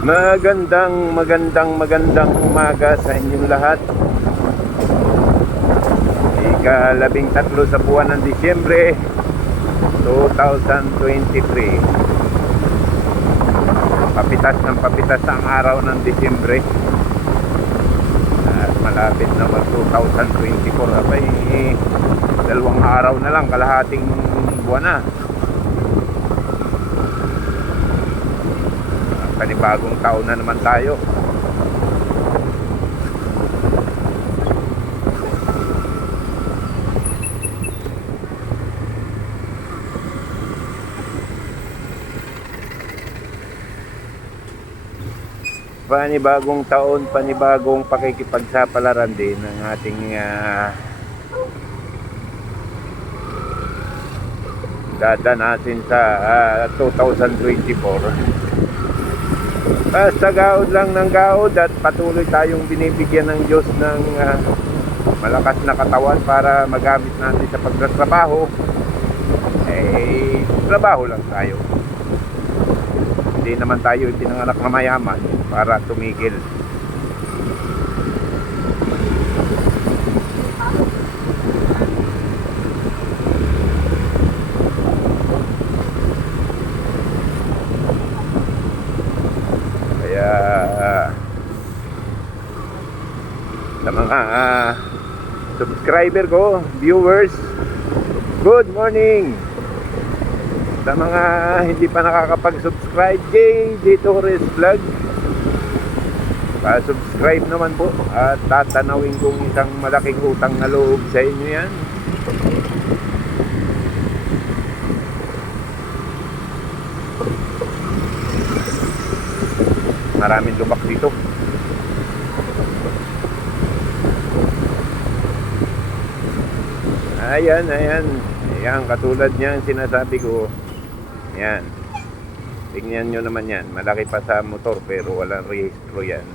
Magandang umaga sa inyong lahat. Ika-13 sa buwan ng Disyembre 2023. Papitas ang araw ng Disyembre. At malapit na mag 2024. Abay, 2 araw na lang, kalahating buwan na. Panibagong taon na naman tayo. Panibagong taon, panibagong pakikipagsapalaran din ng ating dadanasin sa 2024. Basta gaod lang ng gaod at patuloy tayong binibigyan ng Diyos ng malakas na katawan para magamit natin sa pagtatrabaho. Trabaho lang tayo. Hindi naman tayo pinanganak na mayaman para tumigil. Sa mga subscriber ko, viewers, good morning. Sa mga hindi pa nakakapag-subscribe kay Torres Vlog, pa-subscribe naman po at tatanawin kong isang malaking utang na loob sa inyo yan. Maraming lubak dito. Ayan, katulad niyan sinasabi ko. Yan. Tingnan nyo naman yan. Malaki pa sa motor pero walang rehistro yan.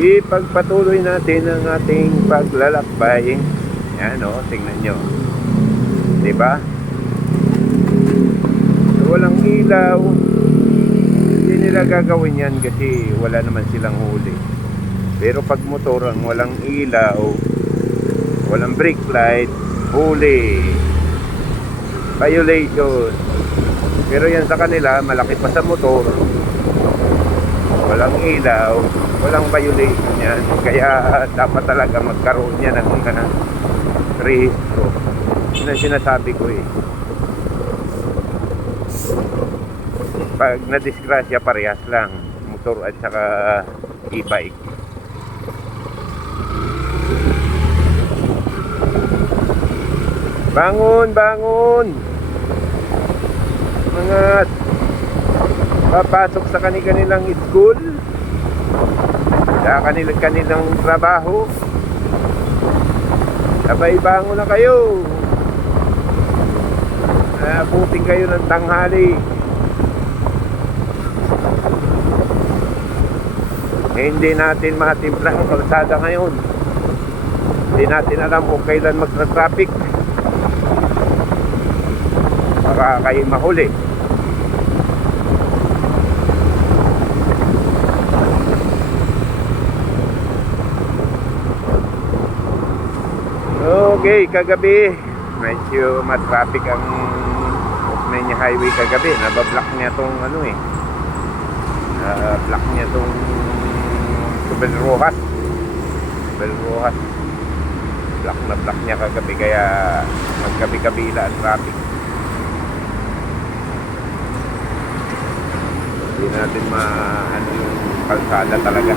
Ipagpatuloy natin ang ating paglalakbay. Yan tingnan nyo. Diba? Walang ilaw. Hindi nila gagawin yan kasi wala naman silang huli. Pero pag motor ang walang ilaw, walang brake light, huli. Violation. Pero yan sa kanila, malaki pa sa motor. Walang ilaw, walang violation yan. Kaya dapat talaga magkaroon yan ng rehistro. Yun ang sinasabi ko eh. Pag nadisgrasya, parehas lang, motor at saka e-bike. Bangon! Mga papasok sa kanilang school, sa kanilang trabaho. Sabay bangon na kayo. Abutin kayo ng tanghali. Hindi natin matimpla ang kalsada ngayon. Hindi natin alam kung kailan magtra-traffic. Baka kayo mahuli. Okay, kagabi medyo matraffic ang Osmeña Highway kagabi. Nabablock niya tong block niya tong Tubel Rojas. Block niya kagabi, kaya magkabi-kabila ang traffic. Hindi natin yung kalsada talaga.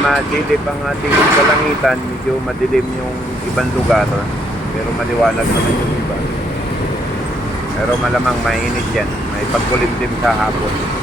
Madilim ang ating kalangitan, medyo madilim yung ibang lugar, pero maliwanag naman yung iba. Pero malamang mainit yan. May pagkulimlim sa hapon.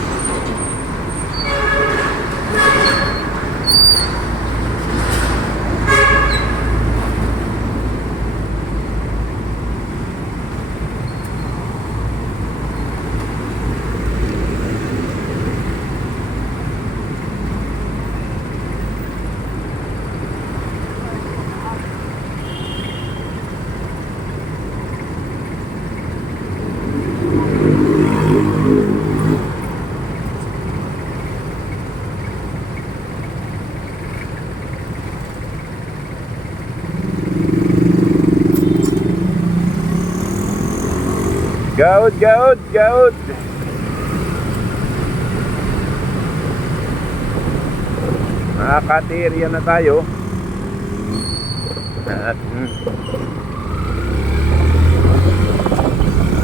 Gaud, gaud, gaud. Nakaka-area na tayo. At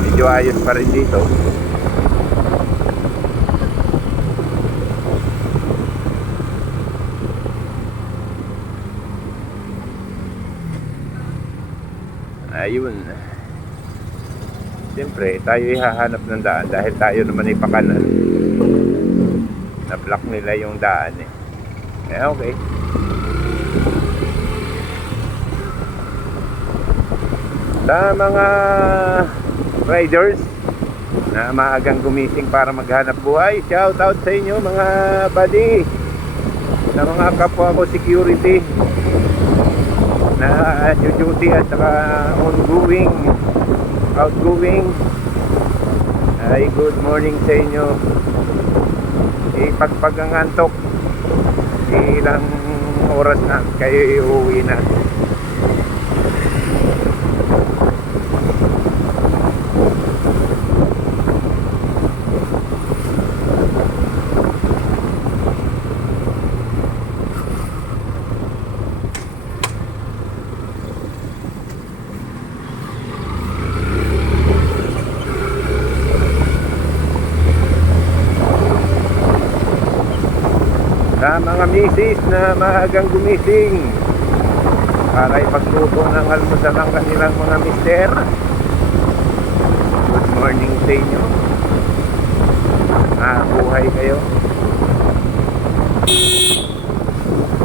medyo ayos pa rin dito. Ayun. Siyempre, tayo ihahanap ng daan dahil tayo naman ay pakanan. Na-block nila yung daan eh. Okay. Sa mga riders na maagang gumising para maghanap buhay, shout out sa inyo mga buddy. Sa mga kapwa ko security na duty at saka ongoing, outgoing, ay good morning sa inyo. Ipagpag ang antok, ilang oras na kayo iuwi na. Sa mga misis na maagang gumising para ipagluto ng almusal ang kanilang mga mister, good morning sa inyo. Buhay kayo.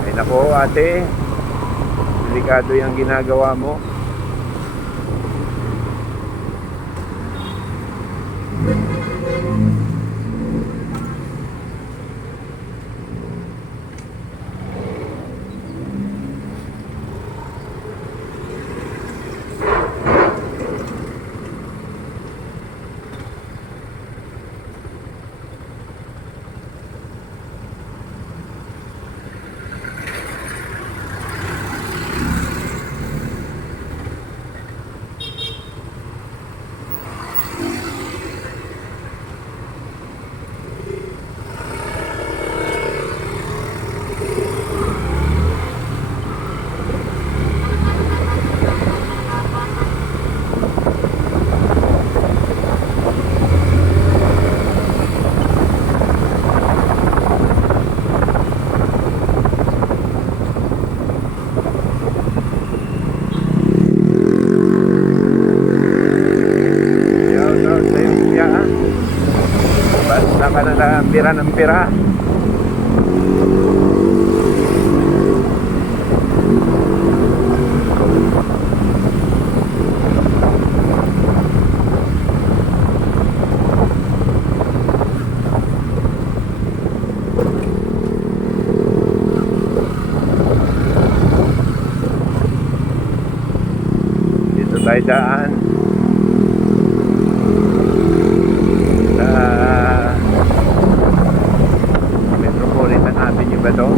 Ay nako ate, delikado yung ginagawa mo. Basta ka na pira ng pira. Dito tayo daan sa Metropolitan Avenue ba to?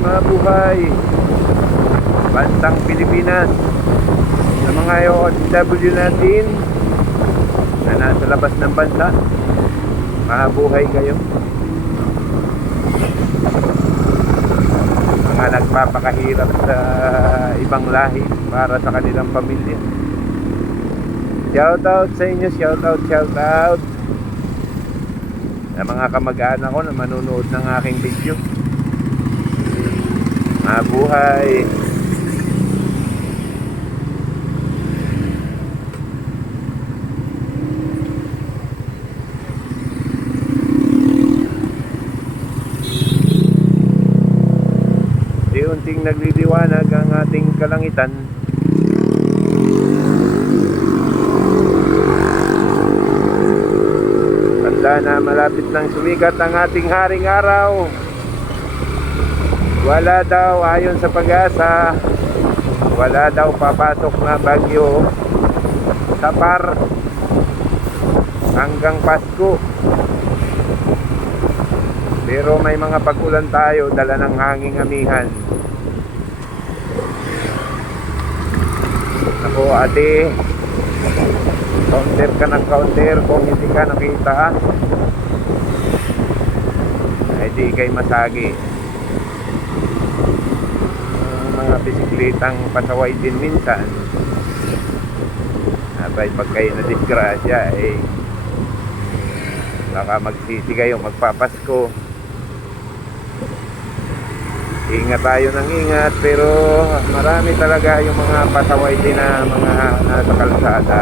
Mabuhay bansang Pilipinas, sa mga OFW natin na nasa labas ng bansa, Mabuhay kayo. Mga nagpapakahirap sa ibang lahi para sa kanilang pamilya. Shout out sa inyo, shout out sa mga kamag-anak ko na manonood ng aking video. Mabuhay. Unting nagliliwanag ang ating kalangitan. Tanda na malapit nang sumikat ang ating haring araw. Wala daw, ayon sa Pag-asa, wala daw papasok na bagyo sa par hanggang Pasko. Pero may mga pag-ulan tayo, dala ng hanging amihan. Ako ate, counter ka ng counter kung hindi ka nakita, ay di kay masagi. Mga bisiklitang pasaway din minsan. Abay pag kayo na disgrasya baka magsisi kayo magpapasko. Ingat tayo ng ingat, pero marami talaga yung mga pasaway din na mga nasa kalsada.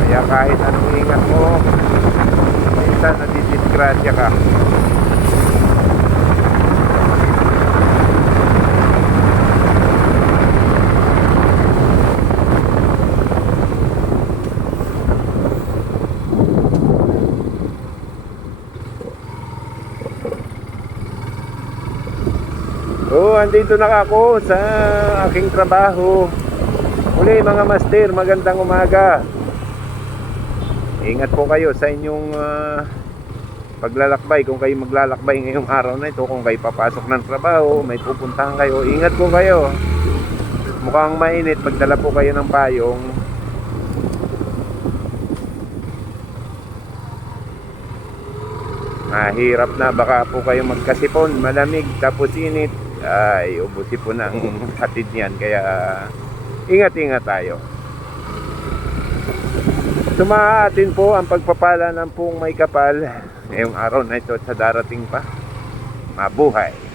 Kaya kahit anong ingat mo, minsan nadidisgrasya ka. Andito na ako sa aking trabaho. Muli mga master, magandang umaga. Ingat po kayo sa inyong paglalakbay. Kung kayo maglalakbay ngayong araw na ito, kung kayo papasok ng trabaho, may pupuntahan kayo, ingat po kayo. Mukhang mainit, pagdala po kayo ng payong. Mahirap na, baka po kayo magkasipon, malamig, tapos init. Ay, ubusin po ng hatid niyan. Kaya ingat-ingat tayo. Sumaatin po ang pagpapala ng pong may kapal ngayong araw na ito at sa darating pa. Mabuhay.